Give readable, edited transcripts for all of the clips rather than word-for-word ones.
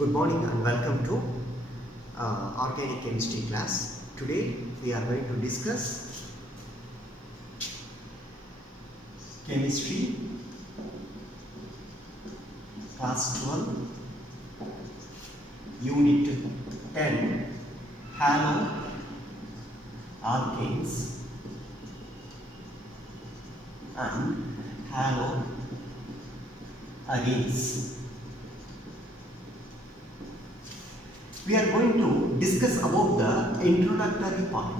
Good morning and welcome to organic chemistry class. Today we are going to discuss chemistry class 12 unit 10 halo alkanes and halo arenes. We are going to discuss about the introductory part,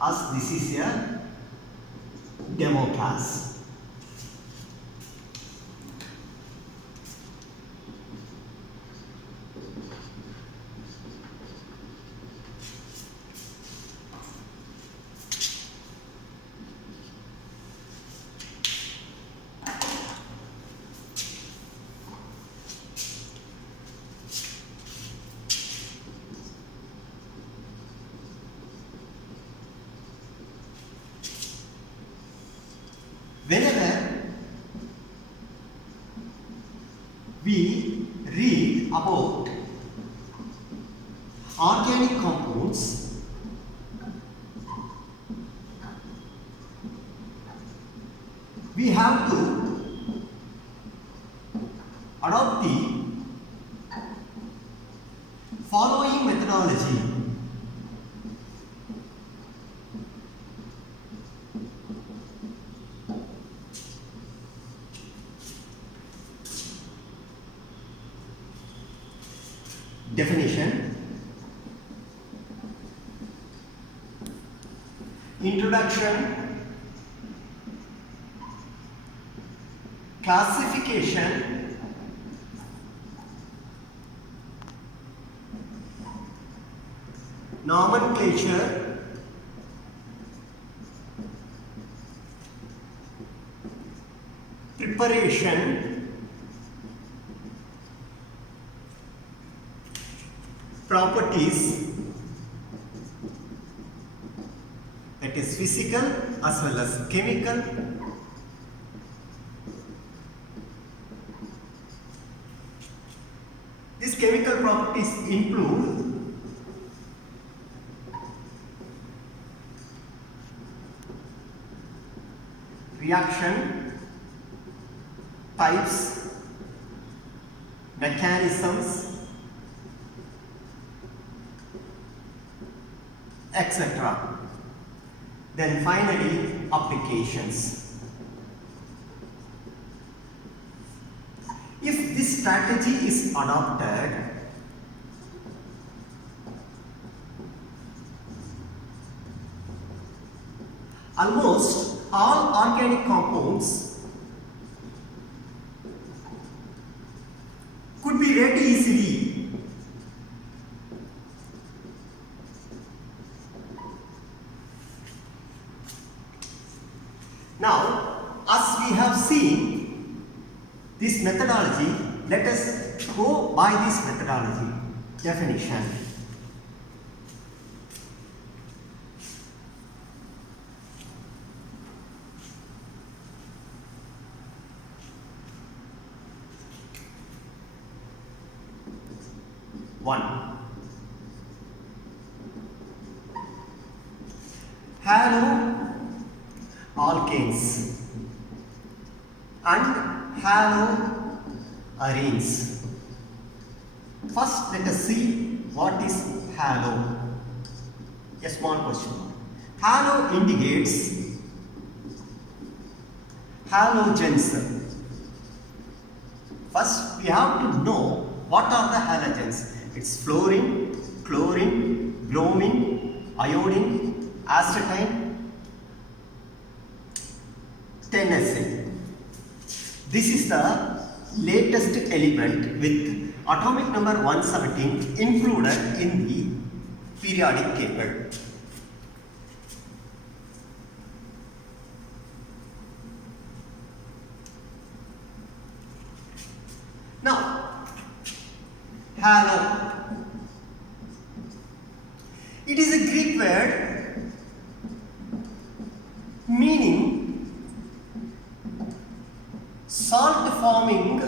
as this is a demo class. Whenever we read about organic compounds, we have to adopt the following methodology. Definition, introduction, classification, nomenclature, preparation, properties, that is physical as well as chemical, these chemical properties include reaction types, mechanisms, etc. Then finally, applications. If this strategy is adopted, almost all organic compounds could be read easily. Now, as we have seen this methodology, let us go by this methodology. Definition. One. Halo alkanes and halo arenes. First, let us see what is halo. A small question. Halo indicates halogens. First, we have to know what are the halogens. It's fluorine, chlorine, bromine, iodine, acetylene, 10SA. This is the latest element with atomic number 117 included in the periodic table. Now, halo. It is a Greek word meaning salt forming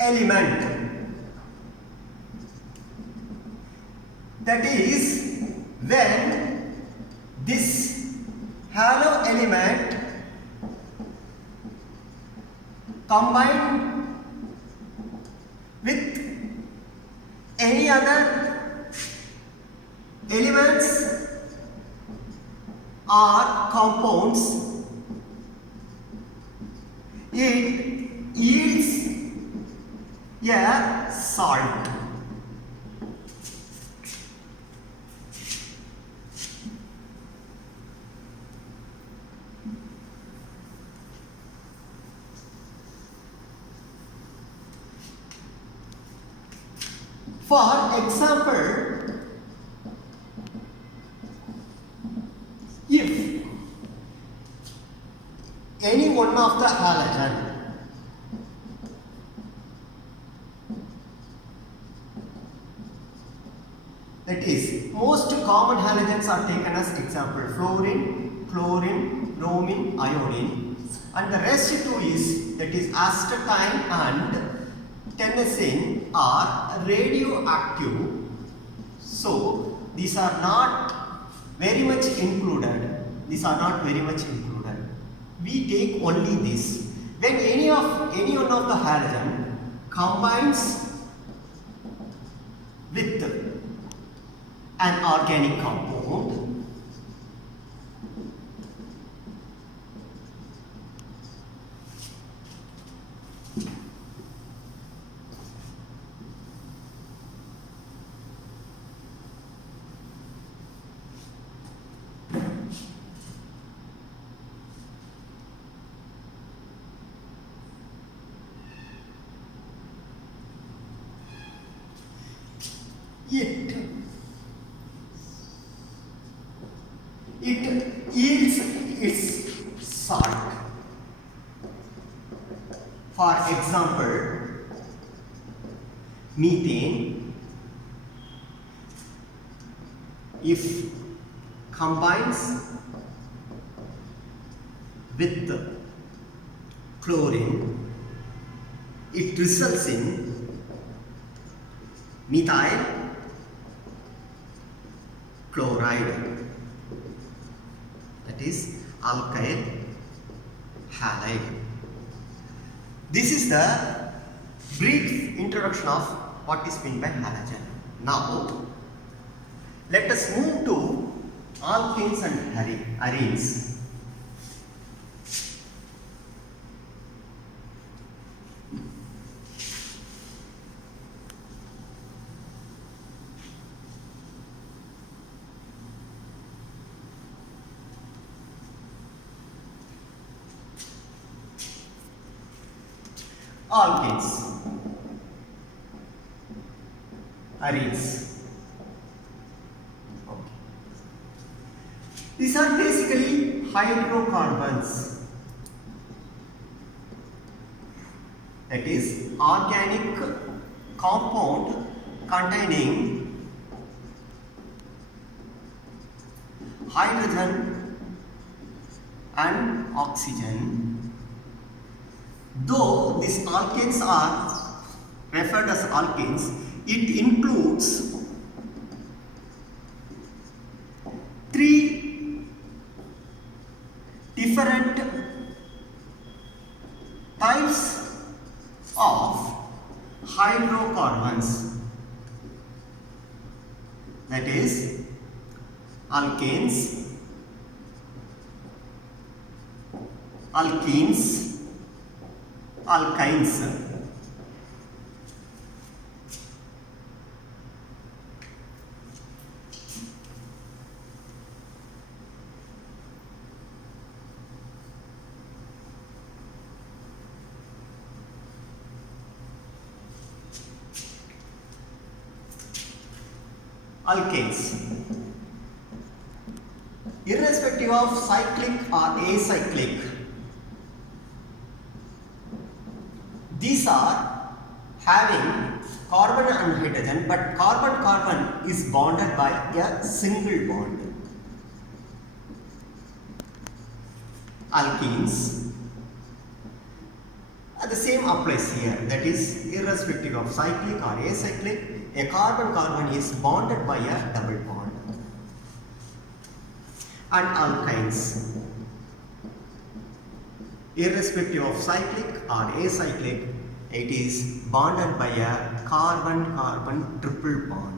element. That is, when this halo element combined with any other elements or compounds, it yields a salt. For example, if any one of the halogen that is, most common halogens are taken as example: fluorine, chlorine, bromine, iodine, and the rest two is, that is, astatine and tennessine are radioactive. So these are not very much included. These are not very much included. We take only this. When any one of the halogen combines with an organic compound, it yields its salt. For example, methane, if combines with chlorine, it results in methyl chloride, that is alkyl halide. This is the brief introduction of what is meant by halogen. Now let us move to alkenes and arenes. Alkenes, arenes. Okay. These are basically hydrocarbons, that is, organic compound containing hydrogen and oxygen. Though these alkanes are referred as alkanes, it includes three different types of hydrocarbons, that is, alkanes, alkenes, alkynes. Alkanes, irrespective of cyclic or acyclic, these are having carbon and hydrogen, but carbon-carbon is bonded by a single bond. Alkenes, the same applies here, that is irrespective of cyclic or acyclic, a carbon-carbon is bonded by a double bond. And alkynes, irrespective of cyclic or acyclic, it is bonded by a carbon-carbon triple bond.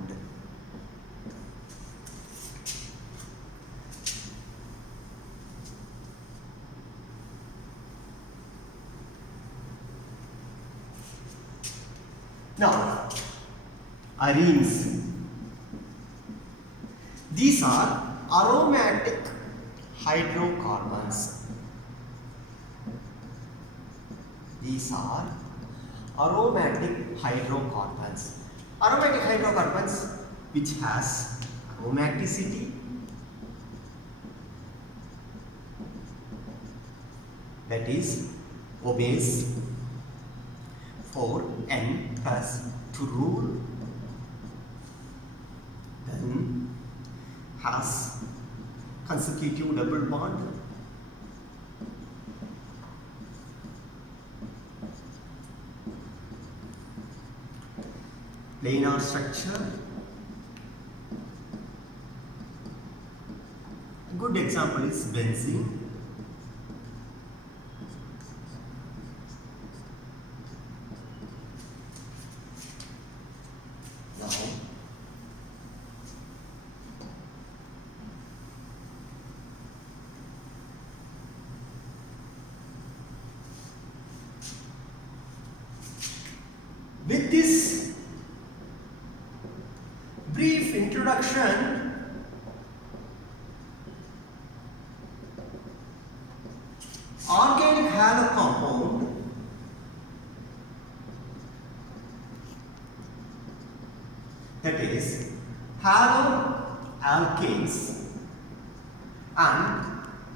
Now, arenes. These are aromatic hydrocarbons. These are aromatic hydrocarbons. Aromatic hydrocarbons which has aromaticity, that is obeys 4n plus to rule, then has consecutive double bond, planar structure. A good example is benzene. With this brief introduction, organic halo compound that is haloalkanes and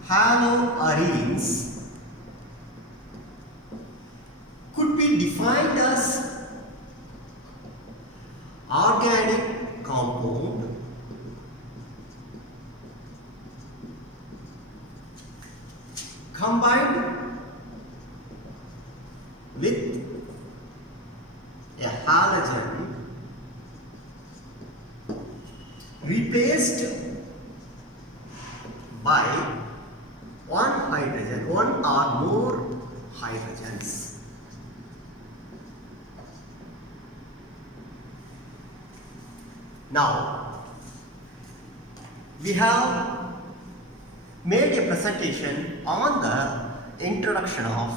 haloarenes could be defined as organic compound combined with a halogen replaced by one hydrogen, one or more hydrogens. Now, we have made a presentation on the introduction of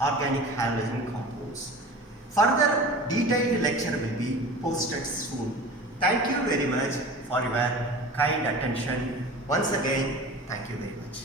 organic halogen compounds. Further detailed lecture will be posted soon. Thank you very much for your kind attention. Once again, thank you very much.